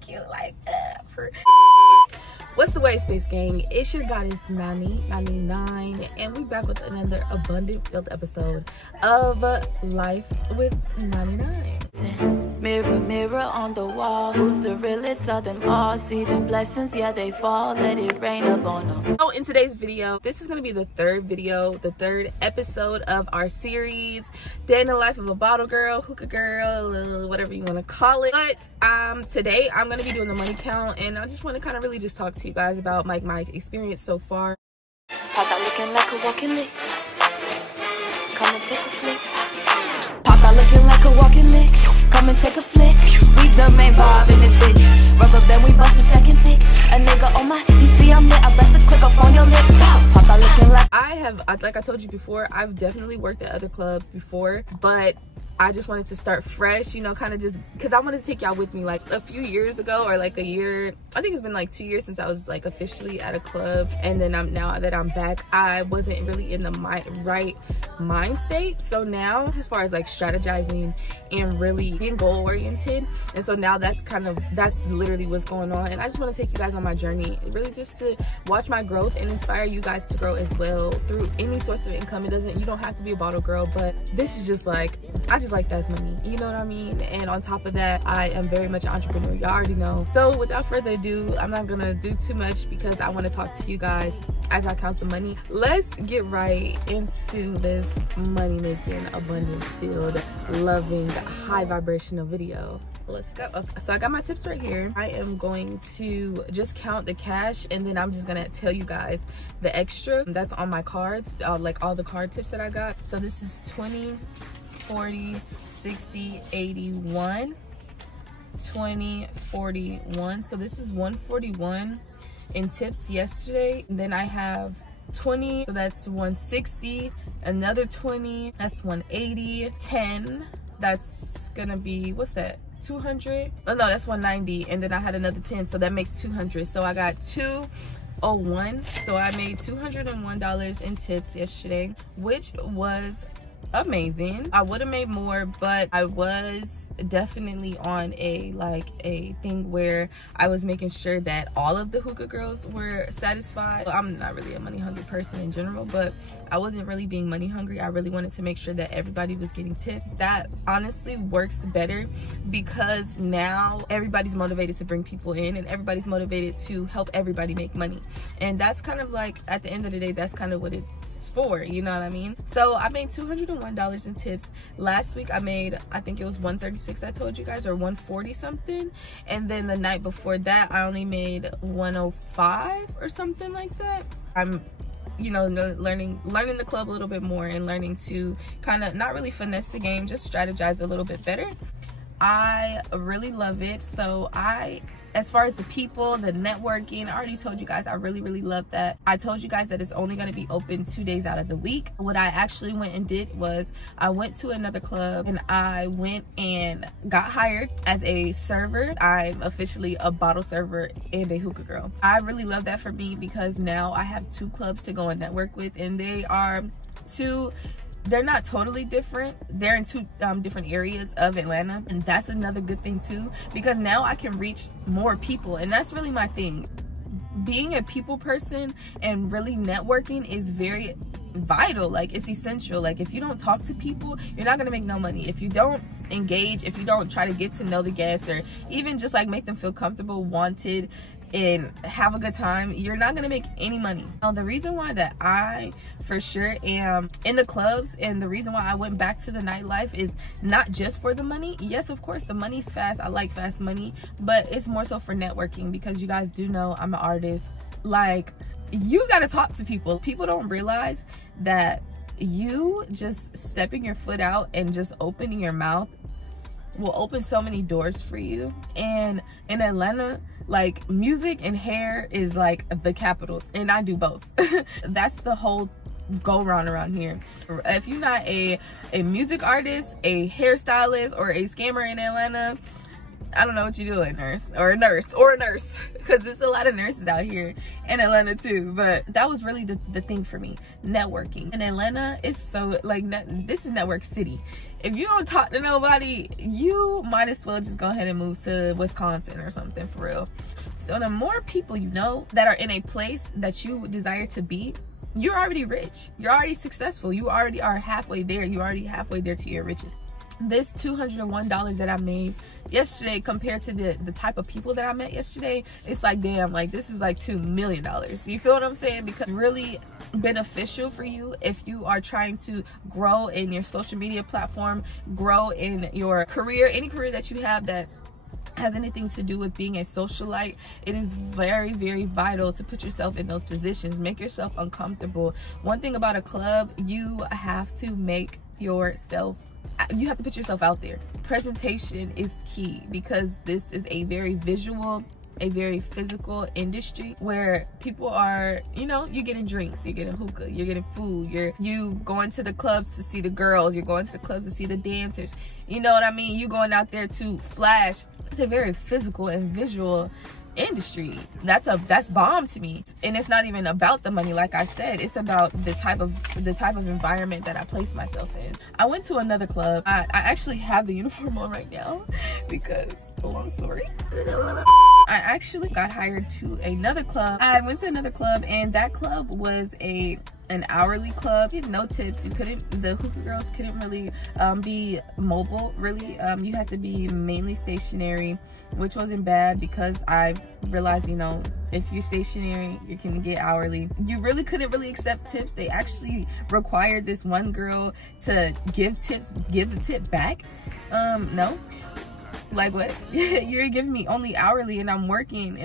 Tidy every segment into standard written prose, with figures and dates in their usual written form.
cute, like What's the way, Space Gang? It's your goddess Nani 99, and we back with another abundant filled episode of Life with 99. Mirror, mirror on the wall, who's the realest of them all? See the blessings, yeah, they fall, let it rain up on them. So in today's video, this is going to be the third episode of our series, Day in the Life of a Bottle Girl, Hookah Girl, whatever you want to call it. But today I'm going to be doing the money count, and I just want to kind of really just talk to you guys about like my experience so far. Pop out looking like a walking lick. Come and take a flick. Pop out looking like a walking lick. Come and take a flick. We the main vibe in this bitch. Rubber band, we bustin' stacking thick. A nigga on my PC, I'm lit. I press a click up on your lip. Pop out looking like like I told you before, I've definitely worked at other clubs before, but I just wanted to start fresh, you know, kind of just because I wanted to take y'all with me. Like a few years ago, or like a year, I think it's been like 2 years since I was like officially at a club, and then now that I'm back, I wasn't really in the right mind state. So now, as far as like strategizing and really being goal oriented, and so now that's literally what's going on. And I just want to take you guys on my journey, really just to watch my growth and inspire you guys to grow as well through any source of income. You don't have to be a bottle girl, but this is just like, I just like fast money, you know what I mean? And on top of that, I am very much an entrepreneur, y'all already know. So without further ado, I'm not gonna do too much because I want to talk to you guys as I count the money. Let's get right into this money making, abundance filled, loving, high vibrational video. Let's go. Okay, so I got my tips right here. I am going to just count the cash, and then I'm just gonna tell you guys the extra that's on my cards, like all the card tips that I got. So this is 20, 40, 60, 81, 20, 41. So this is 141 in tips yesterday. And then I have 20, so that's 160, another 20, that's 180, 10, that's gonna be, what's that, 200? Oh no, that's 190, and then I had another 10, so that makes 200. So I got 201. So I made $201 in tips yesterday, which was amazing. I would have made more, but I was definitely on a thing where I was making sure that all of the hookah girls were satisfied. I'm not really a money hungry person in general, but I wasn't really being money hungry. I really wanted to make sure that everybody was getting tips. That honestly works better because now everybody's motivated to bring people in, and everybody's motivated to help everybody make money. And that's kind of like, at the end of the day, that's kind of what it's for, you know what I mean? So I made $201 in tips. Last week I made, I think it was 136, I told you guys, or 140 something, and then the night before that I only made 105 or something like that. I'm, you know, learning the club a little bit more, and learning to kind of not really finesse the game, just strategize a little bit better. I really love it. So as far as the people, the networking, I already told you guys I really love that. I told you guys that it's only going to be open 2 days out of the week. What I actually went and did was I went to another club, and I went and got hired as a server. I'm officially a bottle server and a hookah girl. I really love that for me because now I have 2 clubs to go and network with, and they're not totally different. They're in 2 different areas of Atlanta, and that's another good thing too, because now I can reach more people, and that's really my thing. Being a people person and really networking is very vital. Like, it's essential. Like, if you don't talk to people, you're not gonna make no money. If you don't engage, if you don't try to get to know the guests, or even just like make them feel comfortable, wanted, and have a good time, you're not gonna make any money. Now, the reason why that I for sure am in the clubs, and the reason why I went back to the nightlife, is not just for the money. Yes, of course, the money's fast. I like fast money, but it's more so for networking, because you guys do know I'm an artist. Like, you gotta talk to people. People don't realize that you just stepping your foot out and just opening your mouth will open so many doors for you. And in Atlanta, like, music and hair is like the capitals, and I do both. That's the whole go round around here. If you're not a music artist, a hairstylist, or a scammer in Atlanta, I don't know what you do, a nurse or a nurse because there's a lot of nurses out here in Atlanta too. But that was really the thing for me, networking. In Atlanta, it's so like, this is network city. If you don't talk to nobody, you might as well just go ahead and move to Wisconsin or something, for real. So the more people you know that are in a place that you desire to be, you're already rich, you're already successful, you already are halfway there, you're already halfway there to your riches. This $201 that I made yesterday compared to the type of people that I met yesterday, it's like, damn, like this is like $2 million. You feel what I'm saying? Because really beneficial for you if you are trying to grow in your social media platform, grow in your career, any career that you have that has anything to do with being a socialite. It is very, very vital to put yourself in those positions, make yourself uncomfortable. One thing about a club, you have to make yourself, you have to put yourself out there. Presentation is key because this is a very visual, a very physical industry where people are, you know, you're getting drinks, you're getting hookah, you're getting food, you going to the clubs to see the girls, you're going to the clubs to see the dancers, you know what I mean? You going out there to flash. It's a very physical and visual industry. That's bomb to me. And it's not even about the money, like I said, it's about the type of environment that I place myself in. I went to another club. I actually have the uniform on right now because, long story. I actually got hired to another club. I went to another club and that club was an hourly club. You had no tips. You couldn't, the hookah girls couldn't really be mobile, really. You had to be mainly stationary, which wasn't bad because I realized, you know, if you're stationary, you can get hourly. You really couldn't really accept tips. They actually required this one girl to give the tip back. No. Like what? You're giving me only hourly and I'm working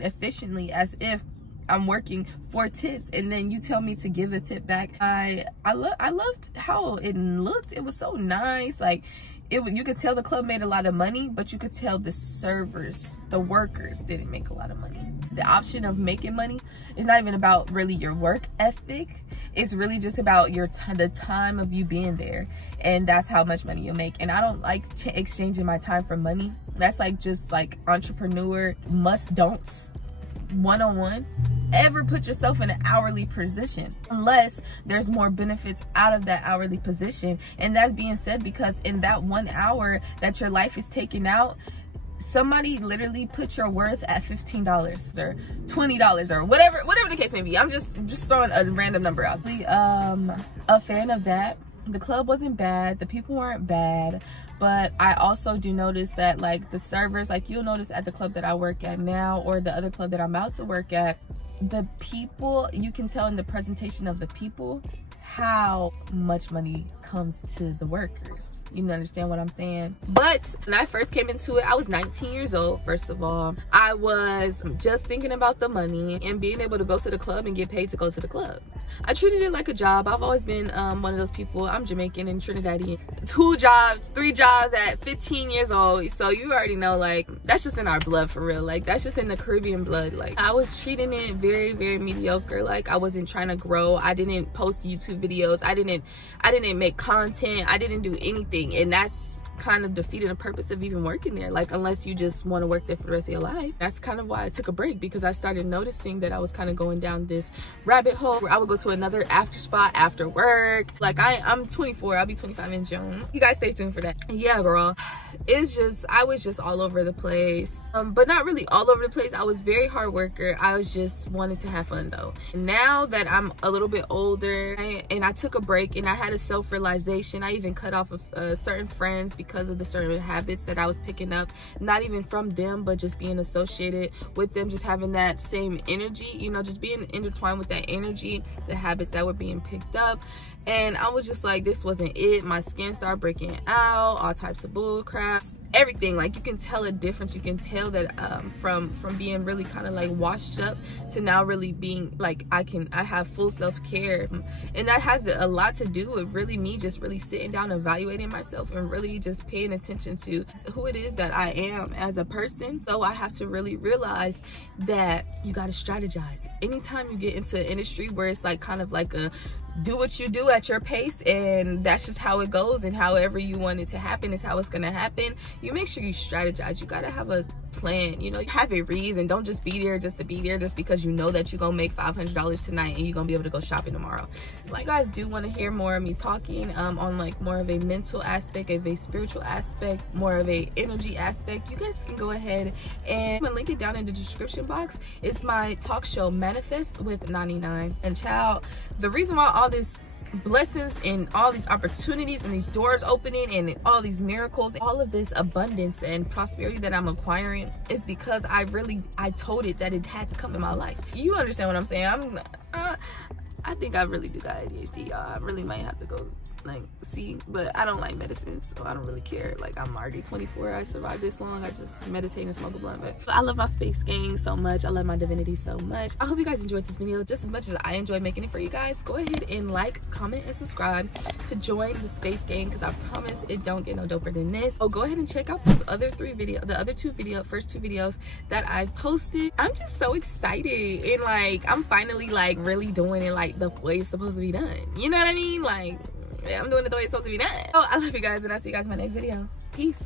efficiently as if I'm working for tips, and then you tell me to give the tip back. I loved how it looked. It was so nice. Like you could tell the club made a lot of money, but you could tell the servers, the workers didn't make a lot of money. The option of making money is not even about really your work ethic. It's really just about the time of you being there, and that's how much money you'll make. And I don't like exchanging my time for money. That's like just like entrepreneur must-don'ts. One-on-one. Ever put yourself in an hourly position unless there's more benefits out of that hourly position. And that being said, because in that 1 hour that your life is taken out, somebody literally put your worth at $15 or $20 or whatever the case may be. I'm just throwing a random number out. A fan of that. The club wasn't bad, the people weren't bad, but I also do notice that like the servers, like you'll notice at the club that I work at now or the other club that I'm about to work at, the people, you can tell in the presentation of the people how much money comes to the workers. You understand what I'm saying? But when I first came into it, I was 19 years old. First of all, I was just thinking about the money and being able to go to the club and get paid to go to the club. I treated it like a job. I've always been one of those people. I'm Jamaican and Trinidadian. 2 jobs, 3 jobs at 15 years old. So you already know, like, that's just in our blood for real. Like, that's just in the Caribbean blood. Like, I was treating it very, very mediocre. Like, I wasn't trying to grow. I didn't post YouTube videos. I didn't make content. I didn't do anything. And that's kind of defeated the purpose of even working there. Like, unless you just want to work there for the rest of your life. That's kind of why I took a break, because I started noticing that I was kind of going down this rabbit hole where I would go to another after spot after work. Like, I'm 24, I'll be 25 in June. You guys stay tuned for that. Yeah, girl, it's just, I was just all over the place. But not really all over the place. I was very hard worker. I was just wanting to have fun though. Now that I'm a little bit older and I took a break and I had a self-realization, I even cut off of certain friends because of the certain habits that I was picking up. Not even from them, but just being associated with them, just having that same energy, you know, just being intertwined with that energy, the habits that were being picked up. And I was just like, this wasn't it. My skin started breaking out, all types of bull crap. Everything, like, you can tell a difference. You can tell that from being really kind of like washed up to now really being like, I have full self-care. And that has a lot to do with really me just really sitting down, evaluating myself, and really just paying attention to who it is that I am as a person. So I have to really realize that you got to strategize. Anytime you get into an industry where it's like kind of like a do what you do at your pace, and that's just how it goes, and however you want it to happen is how it's gonna happen. You make sure you strategize. You gotta have a plan, you know, have a reason. Don't just be there just to be there, just because you know that you're gonna make $500 tonight and you're gonna be able to go shopping tomorrow. Like, you guys do want to hear more of me talking on like more of a mental aspect, of a spiritual aspect, more of a energy aspect, you guys can go ahead and I'm gonna link it down in the description box. It's my talk show Manifest with 99. And child, the reason why all this blessings and all these opportunities and these doors opening and all these miracles, all of this abundance and prosperity that I'm acquiring is because I told it that it had to come in my life. You understand what I'm saying? I think I really do got ADHD, y'all. I really might have to go like see, but I don't like medicine, so I don't really care. Like, I'm already 24, I survived this long. I just meditate and smoke a blunt. But I love my space gang so much. I love my divinity so much. I hope you guys enjoyed this video just as much as I enjoyed making it for you guys. Go ahead and like, comment, and subscribe to join the space gang, because I promise it don't get no doper than this. Oh, go ahead and check out those other first two videos that I posted. I'm just so excited, and like, I'm finally like really doing it like the way it's supposed to be done. You know what I mean? Like, yeah, I'm doing it the way it's supposed to be done. Oh, I love you guys, and I'll see you guys in my next video. Peace.